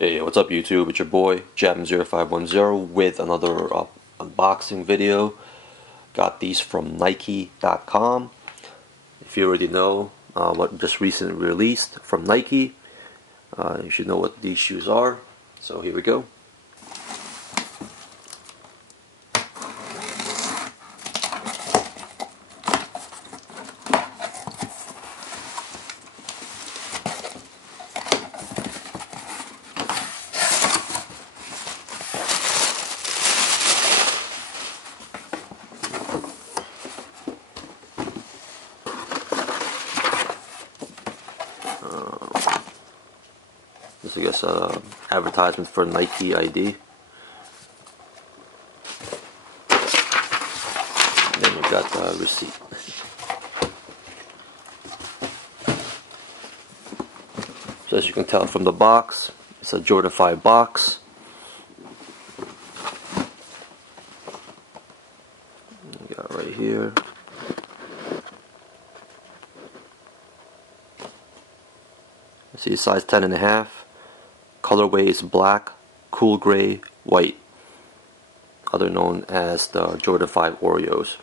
Hey, what's up YouTube? It's your boy Jam0510 with another unboxing video. Got these from Nike.com. If you already know what just recently released from Nike, you should know what these shoes are. So here we go. This is, I guess, advertisement for Nike ID. And then you've got the receipt. So as you can tell from the box, it's a Jordan 5 box. You got right here. See, size 10.5. Colorway is black, cool gray, white. Other known as the Jordan 5 Oreos.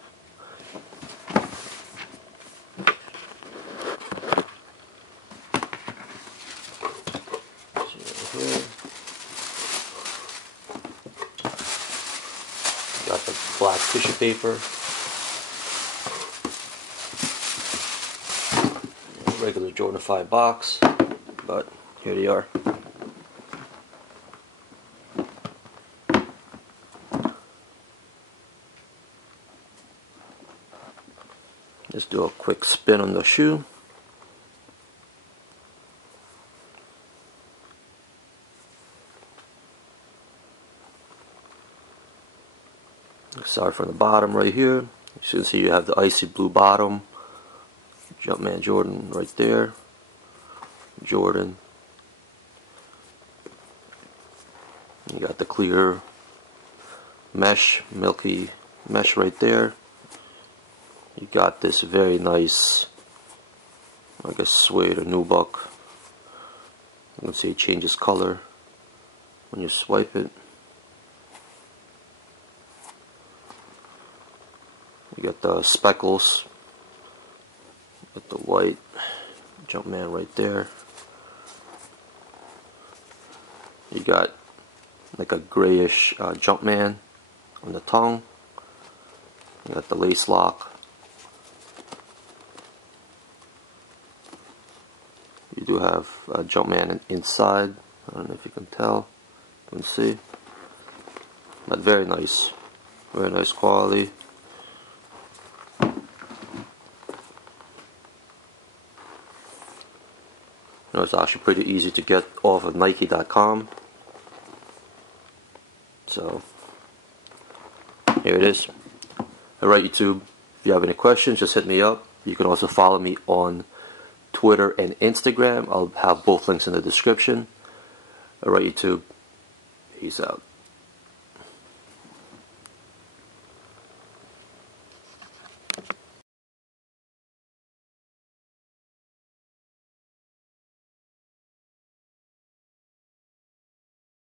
Got the black tissue paper. Regular Jordan 5 box, but here they are. Just do a quick spin on the shoe. Start from the bottom right here. You can see you have the icy blue bottom. Jumpman Jordan right there. Jordan. You got the clear mesh, milky mesh right there. You got this very nice, I guess, suede or nubuck. You can see it changes color when you swipe it. You got the speckles with the white Jumpman right there. You got like a grayish Jumpman on the tongue. You got the lace lock. You do have a Jumpman inside. I don't know if you can tell. You can see. But very nice. Very nice quality. It's actually pretty easy to get off of Nike.com. So here it is. Alright YouTube, if you have any questions, just hit me up. You can also follow me on Twitter and Instagram. I'll have both links in the description. Alright YouTube, peace out.